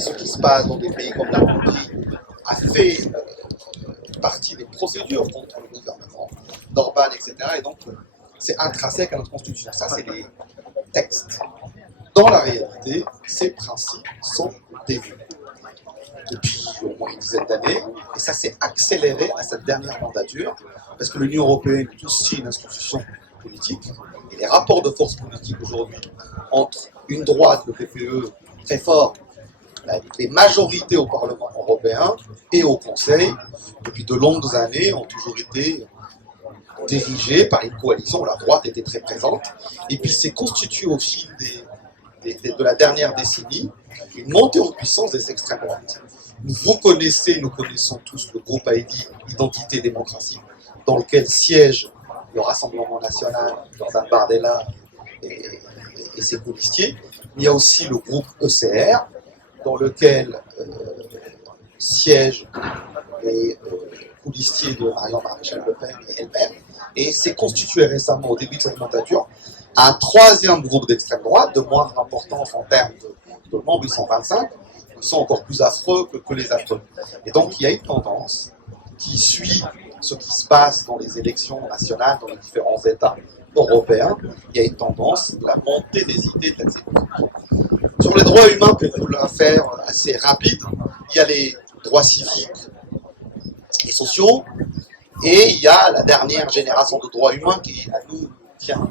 ce qui se passe dans des pays comme la Hongrie a fait partie des procédures contre le gouvernement d'Orban, etc. Et donc, c'est intrinsèque à notre constitution. Ça, c'est les textes. Dans la réalité, ces principes sont dévus depuis au moins une dizaine d'années, et ça s'est accéléré à cette dernière mandature, parce que l'Union européenne est aussi une institution politique, et les rapports de force politique aujourd'hui entre une droite, le PPE, très fort, les majorités au Parlement européen et au Conseil, depuis de longues années, ont toujours été dirigées par une coalition où la droite était très présente, et puis s'est constituée au fil de la dernière décennie une montée en puissance des extrêmes droites. Nous connaissons tous le groupe ID, Identité et Démocratie, dans lequel siège le Rassemblement National, Jordan Bardella et ses colistiers. Il y a aussi le groupe ECR, dans lequel siègent les colistiers de Marion Maréchal Le Pen et elle-même, et s'est constitué récemment, au début de cette mandature, un troisième groupe d'extrême droite, de moindre importance en termes de membres, ils sont 25, ils sont encore plus affreux que les affreux. Et donc il y a une tendance qui suit ce qui se passe dans les élections nationales, dans les différents États européens. Il y a une tendance de la montée des idées de l'exécutif. Sur les droits humains, pour vous la faire assez rapide, il y a les droits civiques et sociaux, et il y a la dernière génération de droits humains qui, à nous, tient,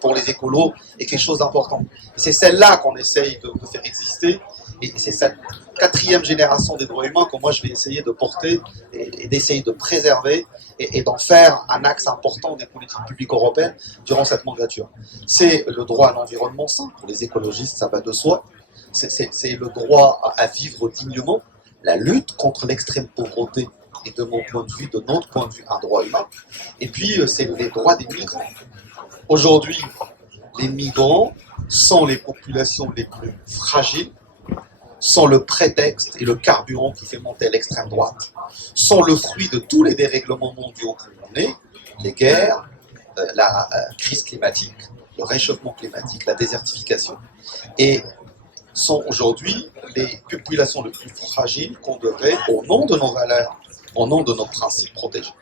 pour les écolos, est quelque chose d'important. C'est celle-là qu'on essaye de faire exister, et c'est cette quatrième génération des droits humains que moi je vais essayer de porter et d'essayer de préserver et d'en faire un axe important des politiques publiques européennes durant cette mandature. C'est le droit à l'environnement sain, pour les écologistes ça va de soi, c'est le droit à vivre dignement, la lutte contre l'extrême pauvreté et de mon point de vue, de notre point de vue, un droit humain, et puis c'est les droits des migrants. Aujourd'hui, les migrants sont les populations les plus fragiles, sont le prétexte et le carburant qui fait monter l'extrême droite, sont le fruit de tous les dérèglements mondiaux que l'on est, les guerres, la crise climatique, le réchauffement climatique, la désertification, et sont aujourd'hui les populations les plus fragiles qu'on devrait, au nom de nos valeurs, au nom de nos principes, protéger.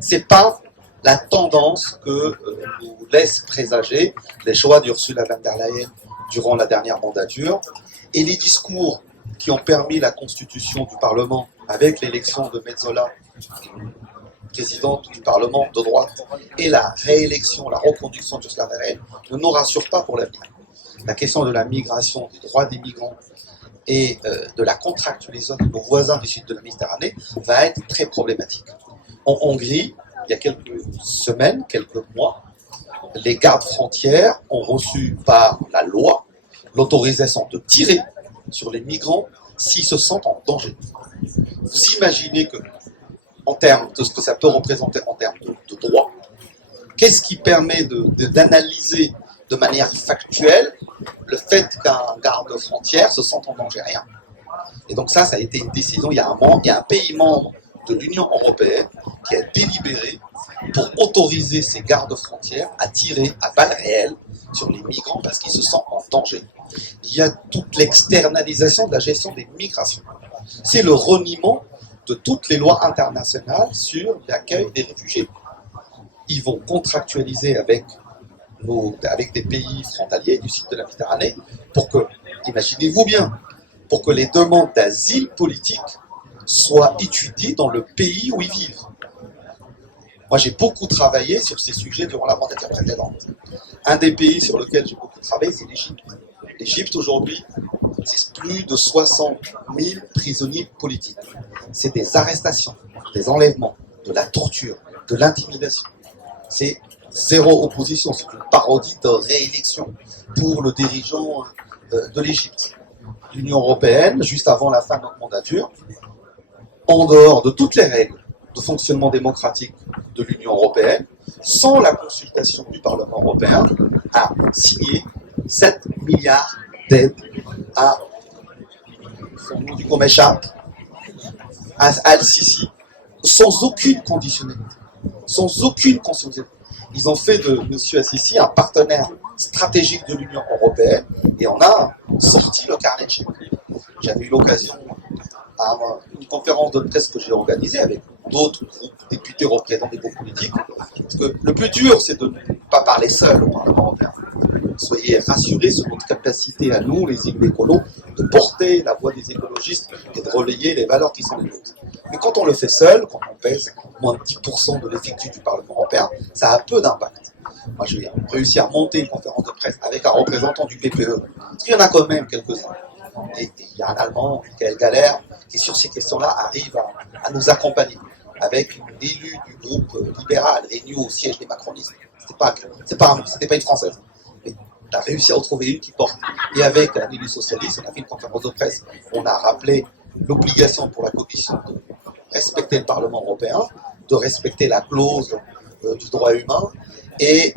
C'est pas la tendance que nous laisse présager les choix d'Ursula von der Leyen durant la dernière mandature, et les discours qui ont permis la constitution du Parlement avec l'élection de Metsola, présidente du Parlement de droite, et la réélection, la reconduction d'Ursula von der Leyen, ne nous rassurent pas pour l'avenir. La question de la migration, des droits des migrants et de la contractualisation de nos voisins du sud de la Méditerranée va être très problématique. En Hongrie, il y a quelques semaines, quelques mois, les gardes frontières ont reçu par la loi l'autorisation de tirer sur les migrants s'ils se sentent en danger. Vous imaginez que, en termes de ce que ça peut représenter en termes de droit, qu'est-ce qui permet d'analyser de manière factuelle le fait qu'un garde frontière se sente en danger? Rien. Et donc ça a été une décision, il y a un pays membre de l'Union européenne qui a délibéré pour autoriser ces gardes frontières à tirer à balles réelles sur les migrants parce qu'ils se sentent en danger. Il y a toute l'externalisation de la gestion des migrations. C'est le reniement de toutes les lois internationales sur l'accueil des réfugiés. Ils vont contractualiser avec des pays frontaliers du sud de la Méditerranée pour que, imaginez-vous bien, pour que les demandes d'asile politique soient étudiées dans le pays où ils vivent. Moi, j'ai beaucoup travaillé sur ces sujets durant la mandature précédente. Un des pays sur lequel j'ai beaucoup travaillé, c'est l'Égypte. L'Égypte, aujourd'hui, c'est plus de 60 000 prisonniers politiques. C'est des arrestations, des enlèvements, de la torture, de l'intimidation. C'est zéro opposition, c'est une parodie de réélection pour le dirigeant de l'Égypte. L'Union européenne, juste avant la fin de notre mandature, en dehors de toutes les règles de fonctionnement démocratique de l'Union européenne, sans la consultation du Parlement européen, a signé 7 milliards d'aides à son nom du coup m'échappe, à Al-Sisi, sans aucune conditionnalité. Sans aucune conditionnalité. Ils ont fait de M. Al-Sisi un partenaire stratégique de l'Union européenne et on a sorti le carnet j'avais eu l'occasion à une conférence de presse que j'ai organisée avec d'autres groupes députés représentant des groupes politiques, parce que le plus dur, c'est de ne pas parler seul au Parlement européen. Soyez rassurés sur notre capacité à nous, les élus écolos, de porter la voix des écologistes et de relayer les valeurs qui sont les nôtres. Mais quand on le fait seul, quand on pèse moins de 10% de l'effectif du Parlement européen, ça a peu d'impact. Moi, j'ai réussi à monter une conférence de presse avec un représentant du PPE, parce qu'il y en a quand même quelques-uns. Et il y a un Allemand, Michael Galler, qui sur ces questions-là arrive à nous accompagner, avec une élue du groupe libéral, Renew au siège des macronistes. C'était pas une Française. Mais on a réussi à retrouver une qui porte. Et avec un élu socialiste, on a fait une conférence de presse, on a rappelé l'obligation pour la Commission de respecter le Parlement européen, de respecter la clause du droit humain, et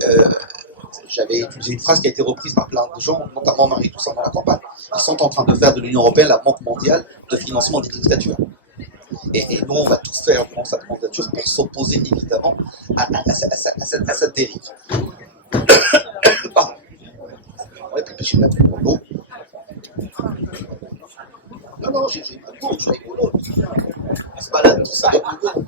j'avais utilisé une phrase qui a été reprise par plein de gens, notamment Marie Toussaint dans la campagne. Ils sont en train de faire de l'Union européenne la banque mondiale de financement des dictatures. Et nous, on va tout faire durant cette mandature pour s'opposer évidemment à cette dérive. Pardon. On va dépêcher de la l'eau. Non, j'ai pas de gourde, je suis rigolo. On se balade tout ça avec le gourde.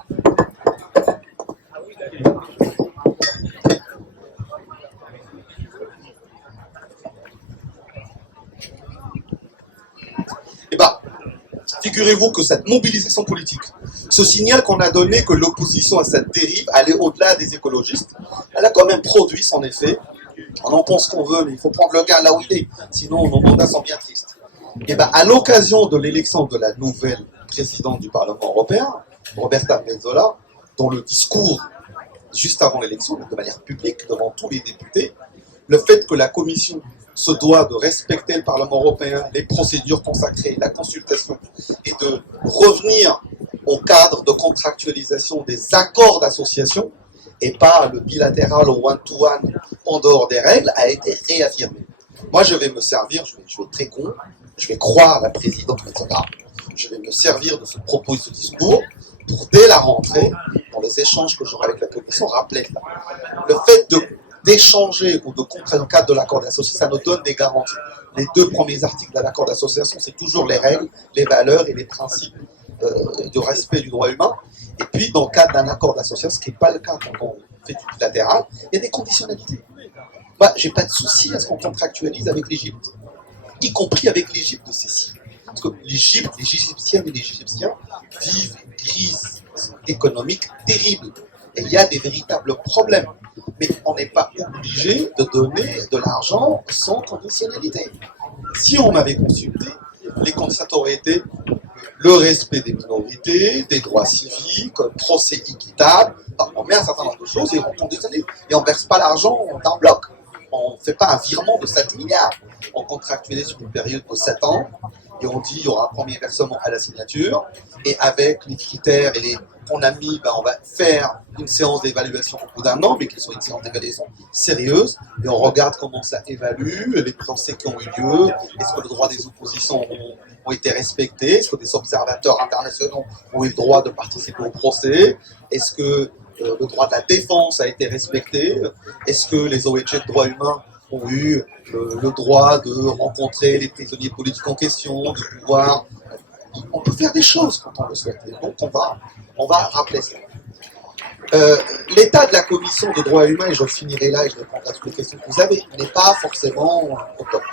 Eh bien, figurez-vous que cette mobilisation politique, ce signal qu'on a donné que l'opposition à cette dérive allait au-delà des écologistes, elle a quand même produit son effet. On en pense qu'on veut, mais il faut prendre le gars là où il est, sinon nos mandats sont bien tristes. Et bien, à l'occasion de l'élection de la nouvelle présidente du Parlement européen, Roberta Metsola, dont le discours juste avant l'élection, de manière publique devant tous les députés, le fait que la Commission se doit de respecter le Parlement européen, les procédures consacrées, la consultation, et de revenir au cadre de contractualisation des accords d'association, et pas le bilatéral au one-to-one en dehors des règles, a été réaffirmé. Moi, je vais me servir, je vais être très con, je vais croire la présidente Metsola, je vais me servir de ce propos et de ce discours pour, dès la rentrée, dans les échanges que j'aurai avec la Commission, rappeler le fait d'échanger ou de contraire dans le cadre de l'accord d'association, ça nous donne des garanties. Les deux premiers articles de l'accord d'association, c'est toujours les règles, les valeurs et les principes de respect du droit humain. Et puis, dans le cadre d'un accord d'association, ce qui n'est pas le cas quand on fait du bilatéral, il y a des conditionnalités. Moi, j'ai pas de souci à ce qu'on contractualise avec l'Égypte, y compris avec l'Égypte de Cécile. Parce que l'Égypte, les Égyptiennes et les Égyptiens vivent une crise économique terrible. Et il y a des véritables problèmes. Mais on n'est pas obligé de donner de l'argent sans conditionnalité. Si on m'avait consulté, les conditions auraient été le respect des minorités, des droits civiques, procès équitable. On met un certain nombre de choses et on conditionne. Et on ne verse pas l'argent d'un bloc. On ne fait pas un virement de 7 milliards. On contractualise sur une période de 7 ans et on dit qu'il y aura un premier versement à la signature. Et avec les critères et les qu'on a mis, on va faire une séance d'évaluation au bout d'un an, mais qu'il soit une séance d'évaluation sérieuse, et on regarde comment ça évalue, les procès qui ont eu lieu, est-ce que les droits des oppositions ont été respectés, est-ce que des observateurs internationaux ont eu le droit de participer au procès, est-ce que le droit de la défense a été respecté, est-ce que les ONG de droits humains ont eu le droit de rencontrer les prisonniers politiques en question, de pouvoir... On peut faire des choses quand on le souhaite, et donc on va rappeler ça. L'état de la commission de droits humains, et je finirai là et je répondrai à toutes les questions que vous avez, n'est pas forcément au top.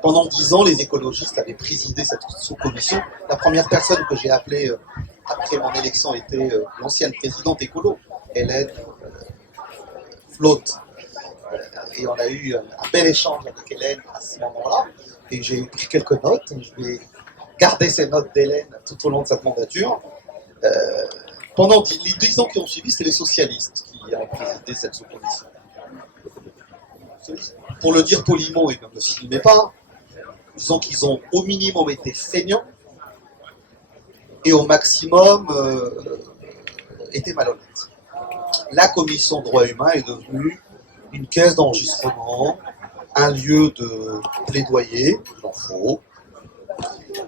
Pendant 10 ans, les écologistes avaient présidé cette sous-commission. La première personne que j'ai appelée après mon élection était l'ancienne présidente écolo, Hélène Flotte. Et on a eu un bel échange avec Hélène à ce moment-là, et j'ai pris quelques notes. Je vais garder ces notes d'Hélène tout au long de cette mandature. Pendant les 10 ans qui ont suivi, c'est les socialistes qui ont présidé cette sous-commission. Pour le dire poliment, et ne me filmez pas, disons qu'ils ont au minimum été feignants et au maximum été malhonnêtes. La commission droits humains est devenue une caisse d'enregistrement, un lieu de plaidoyer, il en faut,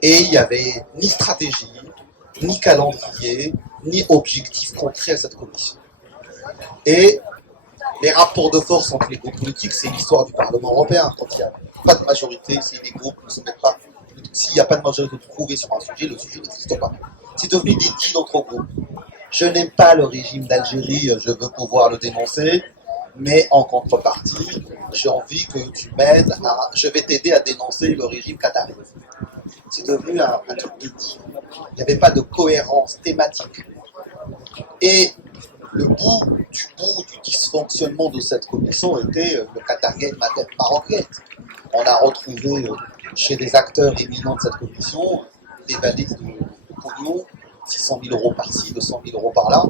et il n'y avait ni stratégie, ni calendrier, ni objectif concret à cette commission. Et les rapports de force entre les groupes politiques, c'est l'histoire du Parlement européen. Quand il n'y a pas de majorité, si les groupes ne se mettent pas s'il n'y a pas de majorité prouvée sur un sujet, le sujet n'existe pas. C'est devenu des dits d'entre groupes. Je n'aime pas le régime d'Algérie, je veux pouvoir le dénoncer, mais en contrepartie, j'ai envie que tu m'aides à... Je vais t'aider à dénoncer le régime qatari. C'est devenu un truc de dit. Il n'y avait pas de cohérence thématique. Et le bout du dysfonctionnement de cette commission était le Qatargate Maroc-Gate. On a retrouvé chez des acteurs éminents de cette commission des valises de pognon, 600 000 euros par-ci, 200 000 euros par-là,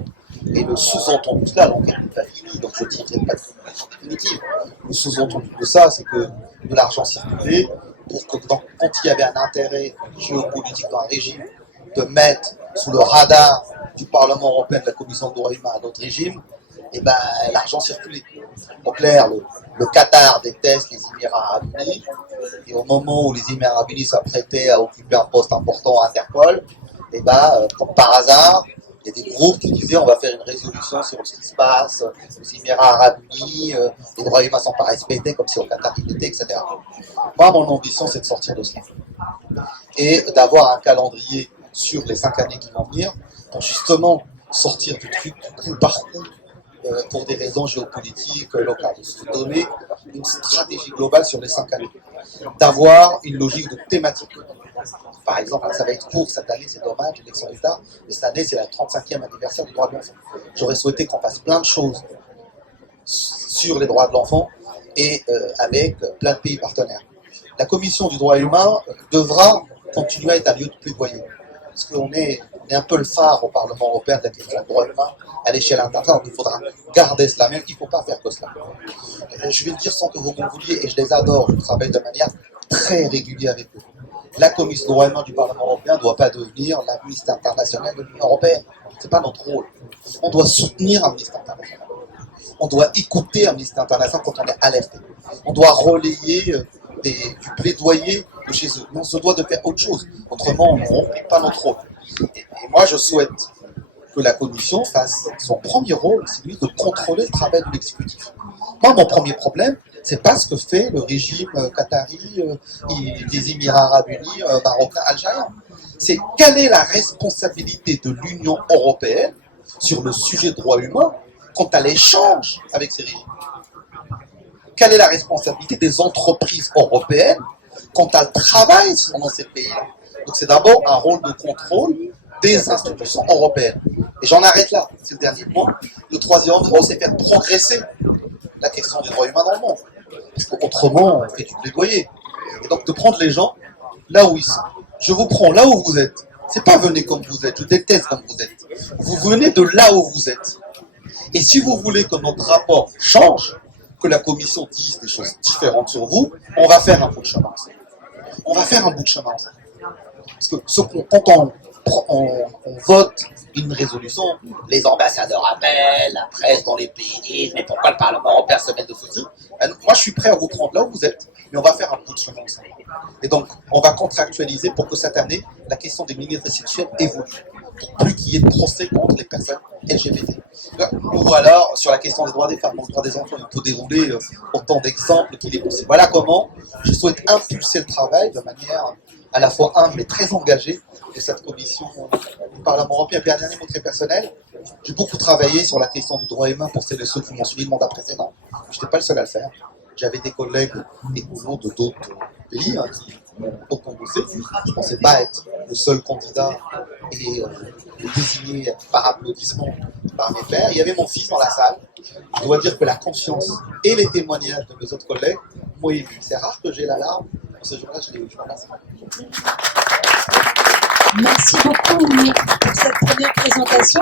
et le sous-entendu de là, l'enquête n'est pas finie, donc je ne tirerai pas de conclusion définitive. Le sous-entendu de ça, c'est que de l'argent circulait pour que quand il y avait un intérêt géopolitique dans un régime, de mettre sous le radar du Parlement européen, de la Commission des droits humains à d'autres régimes, et ben l'argent circulait. En clair, le Qatar déteste les Émirats Arabes Unis, et au moment où les Émirats Arabes Unis s'apprêtaient à occuper un poste important à Interpol, et ben comme par hasard, il y a des groupes qui disaient on va faire une résolution sur ce qui se passe aux Émirats Arabes Unis, les droits humains ne sont pas respectés comme si au Qatar il était, etc. Moi, mon ambition, c'est de sortir de cela et d'avoir un calendrier sur les 5 années qui vont venir pour justement sortir du truc coup par coup pour des raisons géopolitiques locales. Il faut donner une stratégie globale sur les 5 années, d'avoir une logique de thématique. Par exemple, ça va être court cette année, c'est dommage, l'élection d'État, mais cette année, c'est la 35e anniversaire du droit de l'enfant. J'aurais souhaité qu'on fasse plein de choses sur les droits de l'enfant et avec plein de pays partenaires. La Commission du droit humain devra continuer à être un lieu de plaidoyer. Parce qu'on est un peu le phare au Parlement européen de la question des droits humains à l'échelle internationale. Il faudra garder cela, même il ne faut pas faire que cela. Je vais le dire sans que vous m'en vouliez, et je les adore, je travaille de manière très régulière avec eux. La Commission des droits humains du Parlement européen ne doit pas devenir l'Amnesty International de l'Union européenne. Ce n'est pas notre rôle. On doit soutenir Amnesty International. On doit écouter Amnesty International quand on est alerté. On doit relayer du plaidoyer de chez eux. Mais on se doit de faire autre chose. Autrement, on ne remplit pas notre rôle. Et moi, je souhaite que la Commission fasse son premier rôle, c'est lui de contrôler le travail de l'exécutif. Moi, mon premier problème, c'est pas ce que fait le régime qatari, des Émirats Arabes Unis, marocains, algériens. C'est quelle est la responsabilité de l'Union européenne sur le sujet des droits humains quant à l'échange avec ces régimes. Quelle est la responsabilité des entreprises européennes quant à le travail dans ces pays-là? Donc c'est d'abord un rôle de contrôle des institutions européennes. Et j'en arrête là, c'est le dernier point. Le troisième point, c'est faire progresser la question des droits humains dans le monde. Parce qu'autrement, on fait du plaidoyer. Et donc de prendre les gens là où ils sont. Je vous prends là où vous êtes. C'est pas venez comme vous êtes, je déteste comme vous êtes. Vous venez de là où vous êtes. Et si vous voulez que notre rapport change, que la commission dise des choses différentes sur vous, on va faire un bout de chemin ensemble. On va faire un bout de chemin ensemble. Parce que quand on vote une résolution, les ambassadeurs appellent, la presse dans les pays disent mais pourquoi le Parlement européen se met de soucis? Moi je suis prêt à vous prendre là où vous êtes, mais on va faire un bout de chemin ensemble. Et donc on va contractualiser pour que cette année, la question des minorités sexuelles évolue. Pour plus qu'il y ait de procès contre les personnes LGBT. Ou alors, sur la question des droits des femmes, des droits des enfants, il peut dérouler autant d'exemples qu'il est possible. Voilà comment je souhaite impulser le travail de manière à la fois humble et très engagée de cette commission du Parlement européen. Puis un dernier mot très personnel, j'ai beaucoup travaillé sur la question du droit humain pour celles et ceux qui m'ont suivi le mandat précédent. Je n'étais pas le seul à le faire. J'avais des collègues écolos de d'autres pays qui m'ont beaucoup bossé. Je ne pensais pas être le seul candidat et désigné par applaudissement par mes pairs. Il y avait mon fils dans la salle. Je dois dire que la confiance et les témoignages de mes autres collègues m'ont ému. C'est rare que j'ai la larme. Ce jour-là, je l'ai eu. Je vous remercie. Merci beaucoup, Louis, pour cette première présentation.